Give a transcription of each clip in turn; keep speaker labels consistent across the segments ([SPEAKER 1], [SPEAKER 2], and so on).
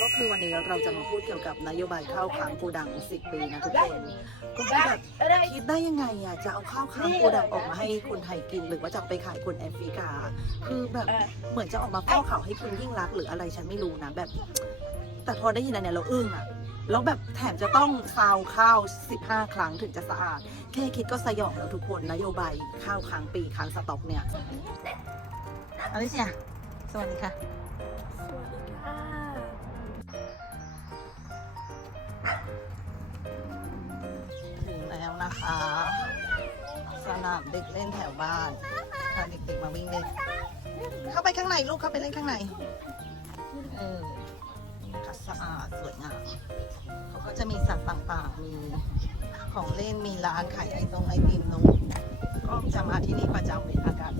[SPEAKER 1] ก็คือวันนี้เราจะมาพูดเกี่ยวกับนโยบายข้าวค้างโกดัง 10 ปีนะทุกคนก็คือแบบคิดได้ยังไงอะจะเอาข้าวค้างโกดังออกมาให้คนไทยกิน หรือว่าจะเอาไปขายคนแอฟริกา คือแบบเหมือนจะออกมาเฝ้าเขาให้คุณยิ่งรักษณ์หรืออะไรฉันไม่รู้นะแบบ แต่พอได้ยินอันเนี้ยเราอึ้งอะแล้วแบบแถมจะต้องซาวข้าว 15 ครั้งถึงจะสะอาด แค่คิดก็สยองแล้วทุกคนนโยบายข้าวค้างปีค้างสต็อกเนี่ยอลิเซียสวัสดีค่ะ นะคะ สนามเด็กเล่นแถวบ้านพาเด็กๆมาวิ่งเล่น เข้าไปข้างในลูกเข้าไปเล่นข้างใน เออนี่นะคะสะอาดสวยงามเขาก็จะมีสัตว์ต่างๆ มีของเล่น มีร้านขายไอตรงไอติมตรงก็จะมาที่นี่ประจำเลยอากาศ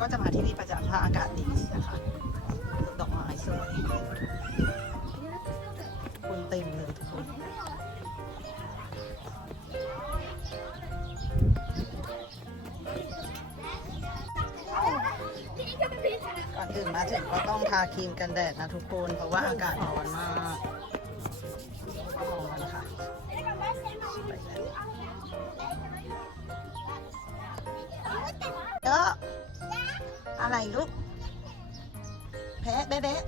[SPEAKER 1] ก็จะมาที่นี่ประจำถ้าอากาศดีนะคะ ดอกไม้สวย มาถึงก็ต้องทาครีมกันแดดนะทุกคน เพราะว่าอากาศร้อนมากร้อนค่ะไปแล้วเยอะอะไรลูกแพ้เบ๊ะ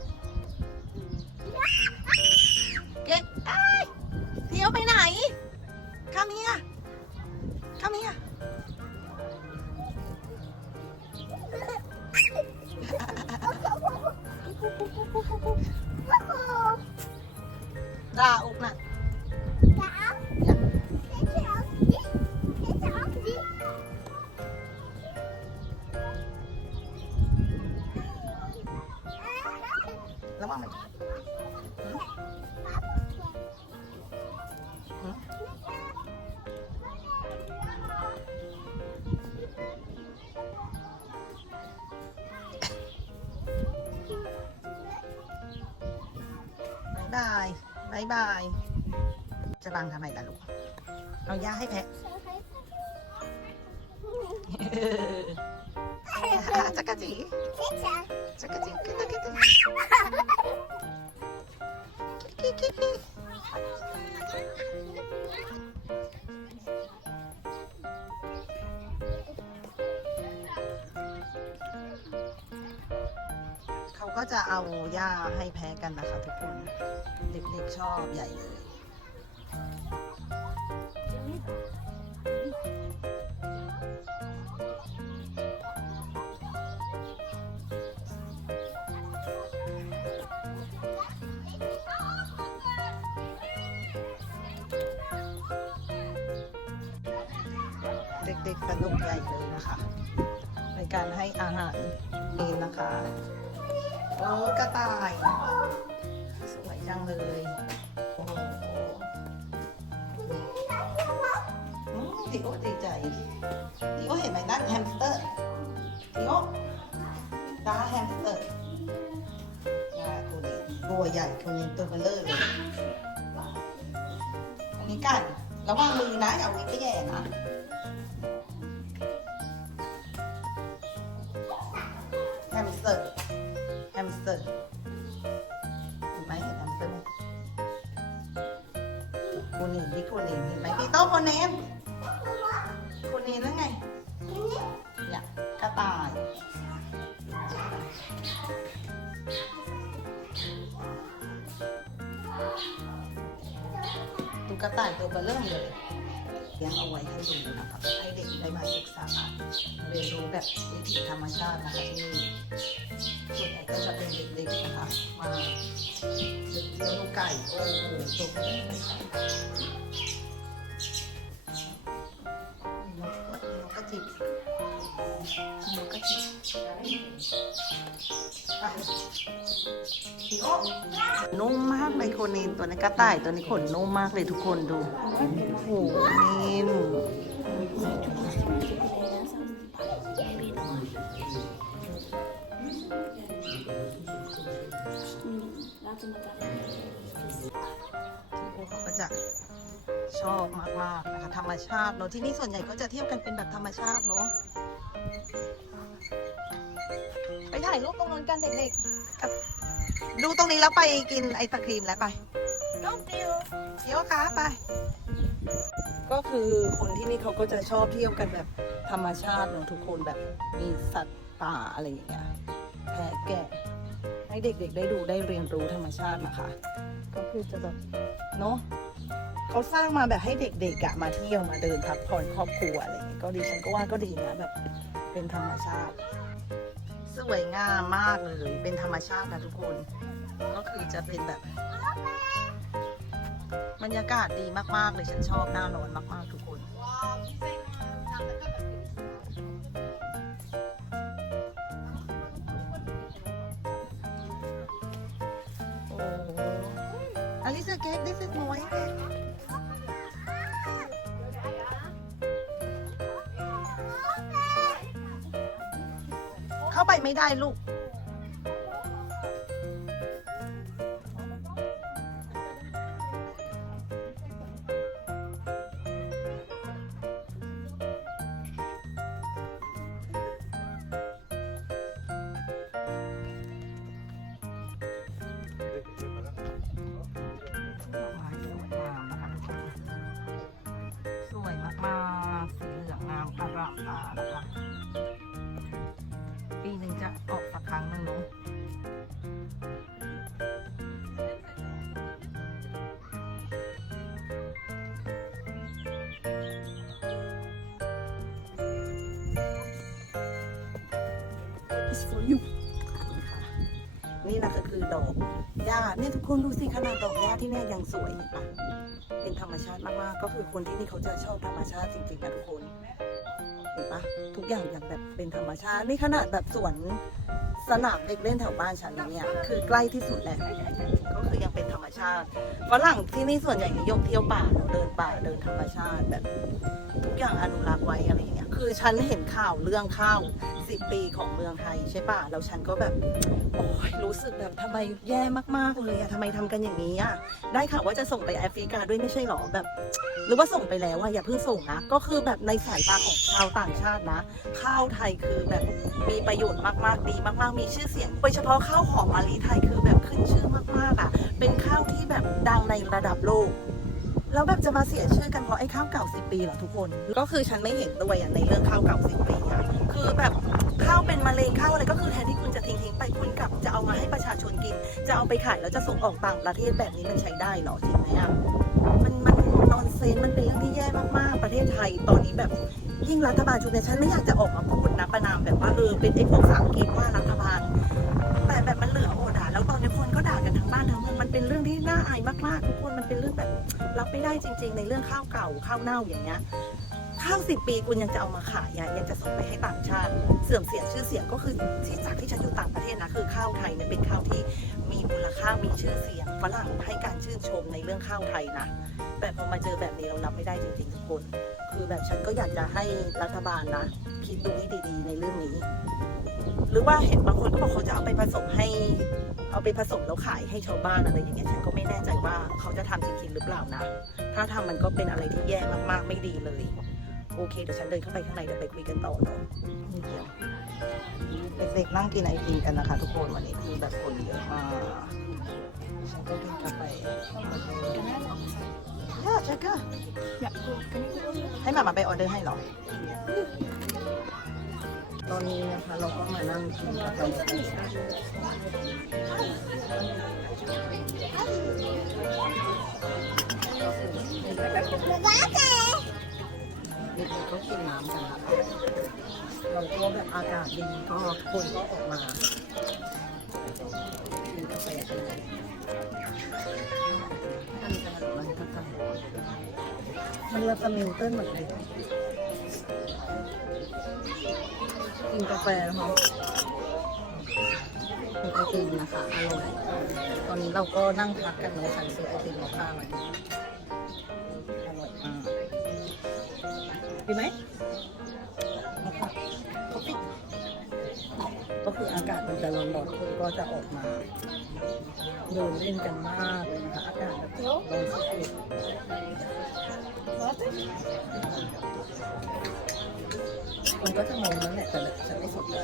[SPEAKER 1] บายบายบายบาย จะบังทำไมล่ะลูก เอาย่าให้แพะจักรจีจักรจีกิ๊กกิ๊กกิ๊กกิ๊ ก็จะเอาย่าให้แพ้กันนะคะทุกคน เด็กๆชอบใหญ่เลยเด็กๆสนุกใหญ่เลยนะคะ ในการให้อาหารเองนะคะ โอ้กระต่าย สวยจังเลย โอ้โหอืมติโอดีใจติโอเห็นไหมนั่นแฮมสเตอร์ติโอตาแฮมสเตอร์นะตัวนี้ตัวใหญ่ตัวนี้ตัวเบลเลอร์เลย อันนี้ไก่ระวังมือนะอย่าเอานิ้วไปแย่นะ โคเนนเห็นไหมพี่โต้โคเนนโคเนนนั่นไงเนี่ยกระต่าย ดูกระต่ายตัวเบลเริ่มเลย ลี้ยงเอาไว้ให้ดูนะคะให้เด็กได้มาศึกษาเรียนรู้แบบวิถีธรรมชาตินะคะที่นี่ส่วนใหญ่ก็จะเป็นเด็กๆนะคะมาเลี้ยงลูกไก่โอ้โหตัวนี้นกกระจิบนกกระจิบ นุ่มมากเลยโคนินตัวนี้กระต่ายตัวนี้ขนนุ่มมากเลยทุกคนดูโอ้โหนิ่มเขาก็จะชอบมากๆนะคะธรรมชาติเนอะที่นี่ส่วนใหญ่ก็จะเที่ยวกันเป็นแบบธรรมชาติเนอะ ไปถ่ายรูปตรงนั้นกันเด็กๆกับดูตรงนี้แล้วไปกินไอศครีมแล้วไป
[SPEAKER 2] Don't you?
[SPEAKER 1] เที่ยวค่ะไป ก็คือคนที่นี่เขาก็จะชอบเที่ยวกันแบบธรรมชาติเนอะทุกคนแบบมีสัตว์ป่าอะไรอย่างเงี้ยแพะแกะให้เด็กๆ ได้ดูได้เรียนรู้ธรรมชาตินะคะ ก็คือจะแบบเนาะเขาสร้างมาแบบให้เด็กๆอะมาเที่ยวมาเดินพักผ่อนครอบครัวอะไรอย่างเงี้ยก็ดีฉันก็ว่าก็ดีนะแบบ เป็นธรรมชาติ สวยงามมากเลย เป็นธรรมชาตินะทุกคน ก็คือจะเป็นแบบบรรยากาศดีมากๆเลยฉันชอบหน้าร้อนมากๆทุกคน ไปไม่ได้ลูก นี่นะก็คือดอกหญ้าเนี่ยทุกคนดูสิขนาดดอกหญ้าที่เนี่ยยังสวยเห็นปะเป็นธรรมชาติมากๆก็คือคนที่นี่เขาจะชอบธรรมชาติจริงๆนะทุกคนเห็นปะทุกอย่างอย่างแบบเป็นธรรมชาตินี่ขนาดแบบสวนสนามเด็กเล่นแถวบ้านฉันเนี่ยคือใกล้ที่สุดแหละก็คือยังเป็นธรรมชาติฝรั่งที่นี่ส่วนใหญ่นิยมเที่ยวป่าเดินป่าเดินธรรมชาติแบบ ทุกอย่างอนุรักษ์ไว้อะไรอย่างเงี้ย คือฉันเห็นข่าวเรื่องข้าวสิบปีของเมืองไทยใช่ป่ะแล้วฉันก็แบบโอ้ยรู้สึกแบบทำไมแย่มากๆเลยอะทำไมทำกันอย่างนี้อะได้ข่าวว่าจะส่งไปแอฟริกาด้วยไม่ใช่หรอแบบ หรือว่าส่งไปแล้วอะอย่าเพิ่งส่งนะก็คือแบบในสายตาของชาวต่างชาตินะ ข้าวไทยคือแบบมีประโยชน์มากๆดีมากๆ มีชื่อเสียงโดยเฉพาะข้าวหอมมะลิไทยคือแบบขึ้นชื่อมากๆอะเป็นข้าวที่แบบดังในระดับโลก แล้วแบบจะมาเสียชื่อกันเพราะไอ้ข้าวเก่าสิปีเหรอทุกคน ก็คือฉันไม่เห็นด้วยอะในเรื่องข้าวเก่าสิปีอะคือแบบข้าวเป็นมะเร็งข้าวอะไรก็คือแทนที่คุณจะทิ้งทิ้งไปคุณกลับจะเอามาให้ประชาชนกิน จะเอาไปขายแล้วจะส่งออกต่างประเทศแบบนี้มันใช้ได้เหรอจริงไหมอะมันมันนอนเซนมันเป็นเรื่องที่แย่มากๆ ประเทศไทยตอนนี้แบบยิ่งรัฐบาลชุดนี้ฉันไม่อยากจะออกมาพูดนะประนามแบบว่าเออเป็นไอ้พวกสามกีว่ารัฐบาลแต่แบบมันเหลือโอดอะแล้วตอนนี้คนก็ด่ากันทั้งบ้านทั้งเมืองมันเป็นเรื่องที่น่าอายมากๆทุก รับไม่ได้จริง ๆ ในเรื่องข้าวเก่าข้าวเน่าอย่างเงี้ยข้าวสิบปีคุณยังจะเอามาขายยังจะส่งไปให้ต่างชาติ เสื่อมเสียชื่อเสียงก็คือที่จากที่ฉันอยู่ต่างประเทศนะคือข้าวไทยเนี่ยเป็นข้าวที่มีมูลค่ามีชื่อเสียงฝรั่งให้การชื่นชมในเรื่องข้าวไทยนะแต่พอมาเจอแบบนี้เรารับไม่ได้จริงๆทุกคน คือแบบฉันก็อยากจะให้รัฐบาลนะคิดดูให้ดีๆ ในเรื่องนี้ หรือว่าเห็นบางคนก็บอกเขาจะเอาไปผสมให้ เอาไปผสมแล้วขายให้ชาวบ้านอะไรอย่างเงี้ยฉันก็ไม่แน่ใจว่าเขาจะทำจริงๆหรือเปล่านะ ถ้าทำมันก็เป็นอะไรที่แย่มากๆไม่ดีเลย โอเคเดี๋ยวฉันเดินเข้าไปข้างในเดี๋ยวไปคุยกันต่อเนาะเด็กๆนั่งกินไอติมกันนะคะ ทุกคนวันนี้คือแบบคนเยอะมากฉันก็กินกาแฟย่าเช็คเกอร์ให้มามาไปออเดอร์ให้เหรอ ตอนนี้นะคะเราก็มานั่งกินกาแฟเด็กๆก็กินน้ำกันนะคะเราก็แบบอากาศดีก็คนก็ออกมากินกาแฟกันอันนี้จะมันก็จะมันละสมิลเติ้ลเหมือนเลย กินกาแฟนะคะมีไอติมนะคะ อร่อย ตอนนี้เราก็นั่งพักกันเนาะฉันซื้อไอติมมาข้าวมาอร่อยมากดีไหมก็คืออากาศมันจะร้อนๆคนก็จะออกมาเดินเล่นกันมากเลยนะคะอากาศแบบร้อนสุดๆ คนก็จะมองนั่นแหละแต่ฉันไม่สนใจ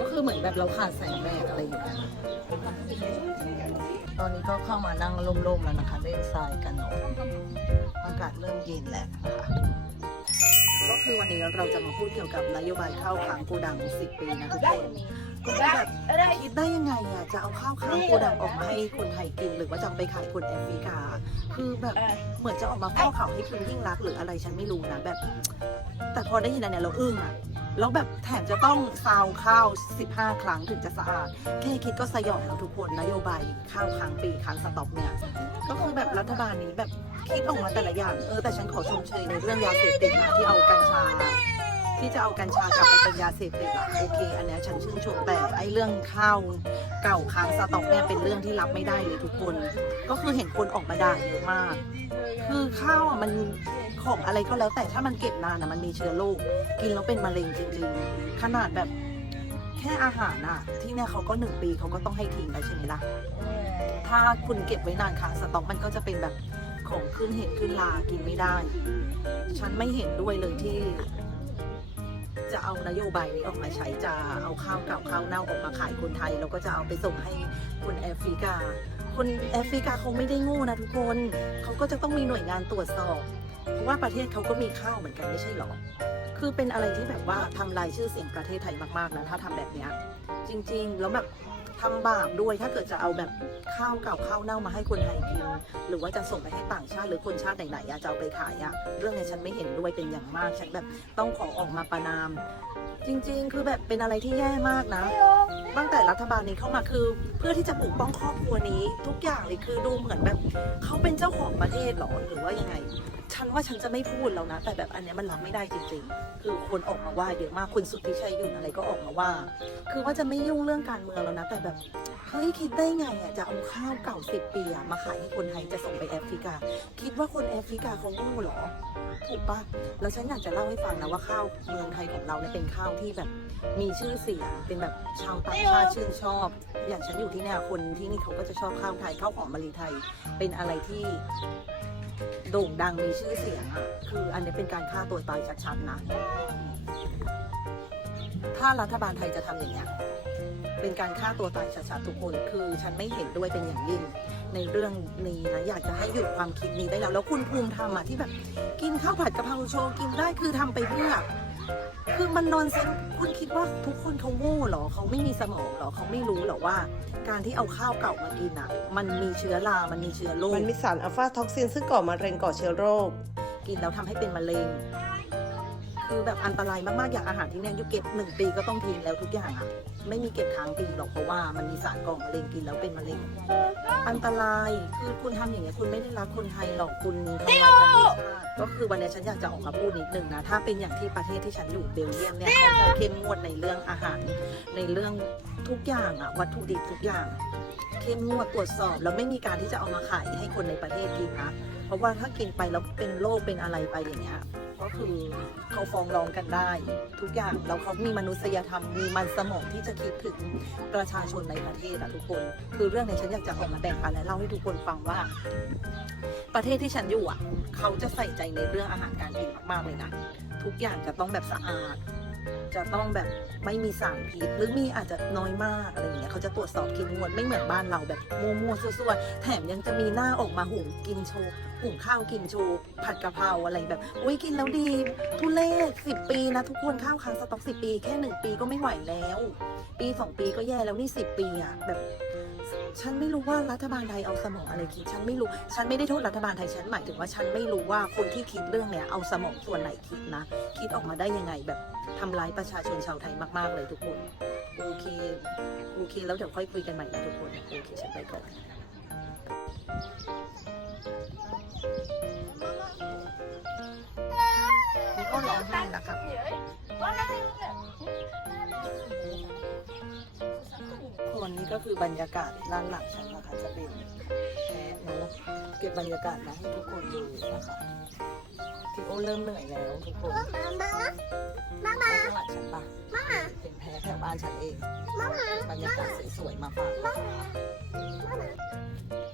[SPEAKER 1] ก็คือเหมือนแบบเราขาดแสงแดดอะไรอย่างเงี้ยตอนนี้ก็เข้ามานั่งร่มๆแล้วนะคะเล่นทรายกันเนาะอากาศเริ่มเย็นแล้วนะคะก็คือวันนี้เราจะมาพูดเกี่ยวกับนโยบายข้าวค้างโกดัง 10 ปีนะทุกคน คือแบบคิดได้ยังไงอะจะเอาข้าวค้างโกดังออกมาให้คนไทยกินหรือว่าจะเอาไปขายคนแอฟริกา คือแบบเหมือนจะออกมาเฝ้าเขาให้คุณยิ่งรักหรืออะไรฉันไม่รู้นะแบบ แต่พอได้ยินอันเนี้ยเราอึ้งอะแล้วแบบแถมจะต้องซาวข้าว 15 ครั้งถึงจะสะอาด แค่คิดก็สยองแล้วทุกคนนโยบายข้าวค้างปีค้างสต็อกเนี่ย ก็คือแบบรัฐบาลนี้แบบคิดออกมาแต่ละอย่าง เออแต่ฉันขอชมเชยในเรื่องยาเสพติดนะที่เอากัญชา ที่จะเอากัญชากลับไปเป็นยาเสพติดอะโอเค อันเนี้ยฉันชื่นชมแต่ไอ้เรื่องข้าวเก่าค้างสต็อกเนี่ยเป็นเรื่องที่รับไม่ได้เลยทุกคน ก็คือเห็นคนออกมาด่าเยอะมาก คือข้าวอะมันของอะไรก็แล้วแต่ถ้ามันเก็บนานอะมันมีเชื้อโรคกินแล้วเป็นมะเร็งจริงๆ ขนาดแบบแค่อาหารอะที่เนี่ยเขาก็หนึ่งปีเขาก็ต้องให้ทิ้งแล้วใช่ไหมล่ะถ้าคุณเก็บไว้นานค้างสต็อกมันก็จะเป็นแบบของขึ้นเห็ดขึ้นลากินไม่ได้ ฉันไม่เห็นด้วยเลยที่ จะเอานโยบายนี้ออกมาใช้จะเอาข้าวเก่าข้าวเน่าออกมาขายคนไทย แล้วก็จะเอาไปส่งให้คนแอฟริกา คนแอฟริกาเขาไม่ได้โง่นะทุกคนเขาก็จะต้องมีหน่วยงานตรวจสอบ เพราะว่าประเทศเขาก็มีข้าวเหมือนกันไม่ใช่หรอคือเป็นอะไรที่แบบว่าทำลายชื่อเสียงประเทศไทยมากๆนะถ้าทำแบบเนี้ยจริง ๆ แล้วแบบ ทำบาปด้วยถ้าเกิดจะเอาแบบข้าวเก่าข้าวเน่ามาให้คนไทยกิน หรือว่าจะส่งไปให้ต่างชาติหรือคนชาติไหนๆจะเอาไปขายอะเรื่องนี้ฉันไม่เห็นด้วยเป็นอย่างมากฉันแบบต้องขอออกมาประนาม จริง ๆ คือแบบเป็นอะไรที่แย่มากนะ ตั้งแต่รัฐบาลนี้เข้ามาคือ เพื่อที่จะปกป้องครอบครัวนี้ ทุกอย่างเลยคือดูเหมือนแบบเขาเป็นเจ้าของประเทศหรอหรือว่ายังไง ฉันว่าฉันจะไม่พูดแล้วนะ แต่แบบอันเนี้ยมันรับไม่ได้จริงๆ คือคนออกมาว่าเยอะมากคุณสุทธิชัยยุ่นอะไรก็ออกมาว่า คือว่าจะไม่ยุ่งเรื่องการเมืองแล้วนะ แต่แบบเฮ้ยคิดได้ไงอะจะเอาข้าวเก่าสิบปีอะมาขายให้คนไทยจะส่งไปแอฟริกา คิดว่าคนแอฟริกาเขาโง่หรอถูกปะแล้วฉันอยากจะเล่าให้ฟังนะว่าข้าวเมืองไทยของเราเนี่ยเป็นข้าวที่แบบ มีชื่อเสียงเป็นแบบชาวต่างชาติชื่นชอบ อย่างฉันอยู่ที่เนี่ยคนที่นี่เขาก็จะชอบข้าวไทยข้าวหอมมะลิไทย เป็นอะไรที่โด่งดังมีชื่อเสียงอะคืออันนี้เป็นการฆ่าตัวตายชัดๆนะ ถ้ารัฐบาลไทยจะทำอย่างเงี้ยเป็นการฆ่าตัวตายชัดๆทุกคน คือฉันไม่เห็นด้วยเป็นอย่างยิ่งในเรื่องนี้นะอยากจะให้หยุดความคิดนี้ได้แล้ว แล้วคุณภูมิธรรมอะที่แบบกินข้าวผัดกะเพราโชว์กินได้คือทำไปเพื่อ คือมันนอนเซนคุณคิดว่าทุกคนเขาโง่เหรอเขาไม่มีสมองเหรอเขาไม่รู้เหรอว่า การที่เอาข้าวเก่ามากินอะ มันมีเชื้อรา มันมีเชื้อโรค
[SPEAKER 2] มันมีสารอัลฟาท็อกซินซึ่งก่อมะเร็งก่อเชื้อโรค
[SPEAKER 1] กินแล้วทำให้เป็นมะเร็ง คือแบบอันตรายมากๆ อย่างอาหารที่เนี่ยยุเก็บหนึ่งปีก็ต้องทิ้งแล้วทุกอย่างอะไม่มีเก็บค้างปีหรอกเพราะว่ามันมีสารก่อมะเร็งกินแล้วเป็นมะเร็ง อันตรายคือคุณทำอย่างเงี้ยคุณไม่ได้รักคนไทยหรอกคุณทำลายประเทศชาติก็คือวันนี้ฉันอยากจะออกมาพูดนิดนึงนะถ้าเป็นอย่างที่ประเทศที่ฉันอยู่เบลเยียมเนี่ยเขาจะเข้มงวดในเรื่องอาหาร ในเรื่องทุกอย่างอะวัตถุดิบทุกอย่างเข้มงวดตรวจสอบแล้วไม่มีการที่จะเอามาขายให้คนในประเทศกินนะเพราะว่าถ้ากินไปแล้วเป็นโรคเป็นอะไรไปอย่างเงี้ย ก็คือเขาฟ้องร้องกันได้ ทุกอย่างแล้วเขามีมนุษยธรรมมีมันสมองที่จะคิดถึงประชาชนในประเทศอะทุกคน คือเรื่องนี้ฉันอยากจะออกมาแบ่งปันและเล่าให้ทุกคนฟังว่า ประเทศที่ฉันอยู่อะเขาจะใส่ใจในเรื่องอาหารการกินมากๆเลยนะทุกอย่างจะต้องแบบสะอาด จะต้องแบบไม่มีสารพิษหรือมีอาจจะน้อยมากอะไรอย่างเงี้ยเขาจะตรวจสอบกินงวดไม่เหมือนบ้านเราแบบมั่วๆซั่วๆแถมยังจะมีหน้าออกมาหุงกินโชว์หุงข้าวกินโชว์ผัดกะเพราอะไรแบบอุ้ยกินแล้วดี ทุเล่สิบปีนะทุกคนข้าวค้างสต็อกสิบปี แค่หนึ่งปีก็ไม่ไหวแล้ว ปีสองปีก็แย่แล้วนี่สิบปีอะแบบ ฉันไม่รู้ว่ารัฐบาลไทยเอาสมองอะไรคิด ฉันไม่รู้ ฉันไม่ได้โทษรัฐบาลไทย ฉันหมายถึงว่าฉันไม่รู้ว่าคนที่คิดเรื่องเนี้ยเอาสมองส่วนไหนคิดนะ คิดออกมาได้ยังไงแบบทำร้ายประชาชนชาวไทยมากๆเลยทุกคน โอเค โอเค แล้วเดี๋ยวค่อยคุยกันใหม่นะทุกคน โอเค ฉันไปก่อนนี่ก็ร้องไห้แล้วครับ คนนี้ก็คือบรรยากาศด้านหลังฉันนะคะจะเป็นแพะเนาะเก็บบรรยากาศมาให้ทุกคนดูนะคะที่โอเริ่มเหนื่อยแล้วทุกคนมามาข้างหลังฉันปะมาเป็นแพะแถวบ้านฉันเองมาบรรยากาศสวยๆมาฝาก
[SPEAKER 3] Bonjour.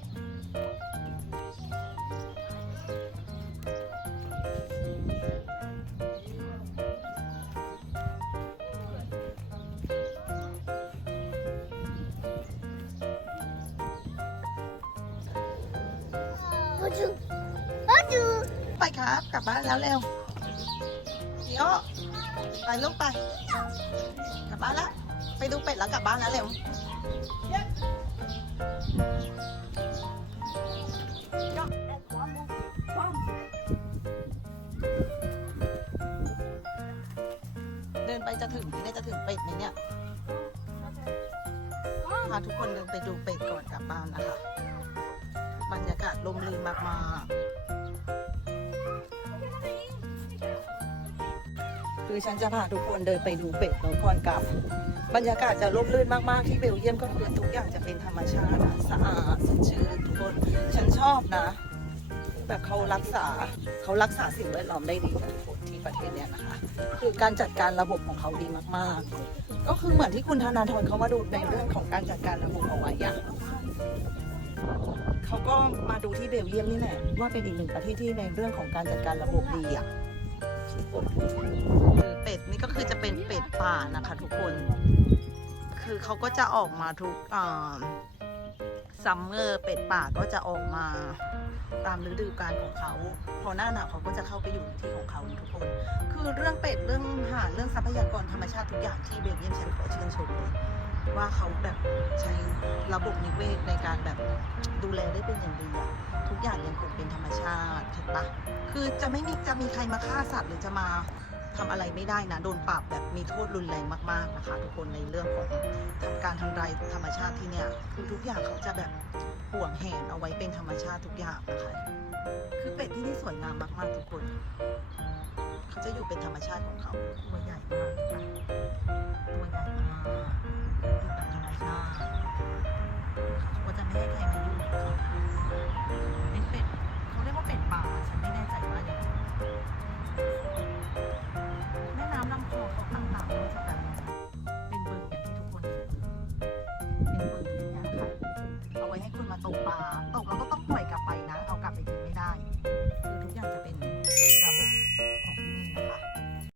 [SPEAKER 1] ครับ กลับบ้านแล้วเร็วเดี๋ยวไปลูกไป กลับบ้านแล้ว ไปดูเป็ดแล้วกลับบ้านแล้วเร็วเดินไปจะถึงนี่จะถึงเป็ดไหมเนี่ยพาทุกคนเดินไปดูเป็ดก่อนกลับบ้านนะคะ บรรยากาศลมลื่นมาก คือฉันจะพาทุกคนเดินไปดูเป็ดแล้วก่อนกลับบรรยากาศจะร่มรื่นมาก ๆ ที่เบลเยียมก็คือทุกอย่างจะเป็นธรรมชาติอะสะอาดสดชื่นทุกคนฉันชอบนะ แบบเขารักษาเขารักษาสิ่งแวดล้อมได้ดีนะทุกคนที่ประเทศเนี้ยนะคะ คือการจัดการระบบของเขาดีมาก ๆ ก็คือเหมือนที่คุณธนาธรเขามาดูในเรื่องของการจัดการระบบเอาไว้อะเขาก็มาดูที่เบลเยียมนี่แหละว่าเป็นอีกหนึ่งประเทศที่ในเรื่องของการจัดการระบบดีอะ คือเป็ดนี่ก็คือจะเป็นเป็ดป่านะคะทุกคน คือเขาก็จะออกมาทุกซัมเมอร์เป็ดป่าก็จะออกมาตามฤดูกาลของเขา พอหน้าหนาวเขาก็จะเข้าไปอยู่ที่ของเขาทุกคน คือเรื่องเป็ดเรื่องห่านเรื่องทรัพยากรธรรมชาติทุกอย่างที่เบลเยียมฉันขอชื่นชมเลย ว่าเขาแบบใช้ระบบนิเวศในการแบบดูแลได้เป็นอย่างดีอะทุกอย่างยังคงเป็นธรรมชาติเห็นปะคือจะไม่มีจะมีใครมาฆ่าสัตว์หรือจะมาทำอะไรไม่ได้นะโดนปรับแบบมีโทษรุนแรงมากๆนะคะ ทุกคนในเรื่องของทำการทำลายธรรมชาติที่เนี่ยคือทุกอย่างเขาจะแบบห่วงแหนเอาไว้เป็นธรรมชาติทุกอย่างนะคะคือเป็ดที่นี่สวยงามมากๆทุกคน เขาจะอยู่เป็นธรรมชาติของเขาตัวใหญ่มากค่ะตัวใหญ่มาก